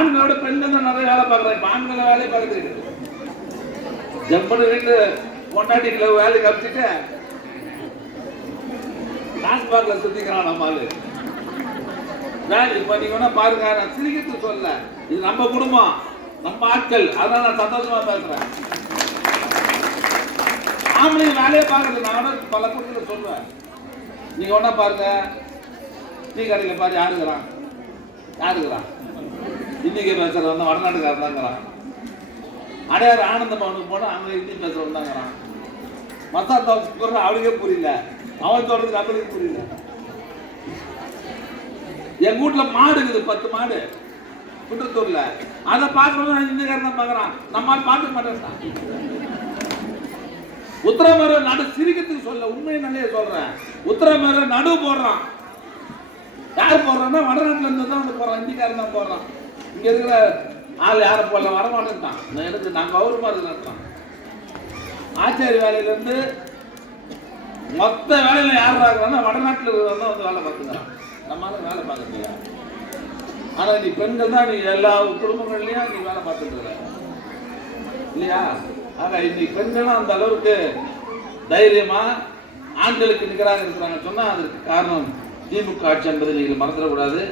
ஆண்களோட பெண்கள் தான் நிறைய வேலை பார்க்குறாங்க. இப்ப ஆண்களை வேலையை பார்க்குறது ஜம்பனு வீட்டு பொண்டாட்டிகளை வேலைக்கு அனுப்பிச்சிட்டு டாஸ்மாக்ல சுத்திக்கிறான் நம்ம ஆளு. வேலை இப்ப நீங்க வேணா பாருங்க நான் சிரிக்கிறது சொல்ல இது நம்ம குடும்பம் நம்ம ஆட்கள். அதனால நான் சந்தோஷமா பேசுறேன். ஆம்பளைங்க வேலையை பார்க்கறது நான் பல குடும்பத்தில் சொல்லுவேன். நீங்க ஒண்ணா பாருங்க. டீ கடையில் பாரு யாருக்குறான் யாருக்குறான் இன்னைக்கு பேசுறது வந்து வடநாட்டுக்காரன் தாங்கிறான் அடையாறு ஆனந்தம் அவனுக்கு போனா ஹிந்தி பேசுறவன் தாங்கிறான் மத்தா மசாத்தா சொல்ற அவனுக்கே புரியல. அவன் சொல்றது நம்மளுக்கு புரியல. என் வீட்டில் மாடு இருக்குது பத்து மாடு. குன்றத்தூர்ல. அதை பார்க்கணும் ஹிந்திக்காரன் தான் பார்க்கறான். நம்ம ஆள் பார்க்க மாட்டேன் உத்தரமேர நடு சிரிக்கிறதுக்கு சொல்ல உண்மையை நல்லே சொல்றேன். உத்தரமேர நடு போடுறான். யார் போடுறான்னா வடநாட்டுல இருந்து தான் வந்து போடுறான். இந்திக்காரன் தான் போடுறான். இங்கே இருக்கிற ஆள் யாரை போடல வரமாட்டேன்ட்டான். நான் எனக்கு நான் கௌரவமாக இருக்கிறேன் ஆச்சாரி வேலையில இருந்து மொத்த வேலையில யார் பார்க்கறான்னா வடநாட்டுல இருக்கிறவங்க தான் வந்து வேலை பார்த்துக்கிறான். நம்மளால வேலை பார்க்க முடியாது. ஆனா நீ பெண்கள் தான் நீ எல்லா குடும்பங்கள்லயும் நீ வேலை பார்த்துட்டு இல்லையா? ஆக இன்னைக்கு பெண்களும் அந்த அளவுக்கு தைரியமா ஆண்களுக்கு நிகராக இருக்கிறாங்க சொன்னா அதற்கு காரணம் திமுக ஆட்சி என்பதை நீங்கள் மறந்துடக்கூடாது.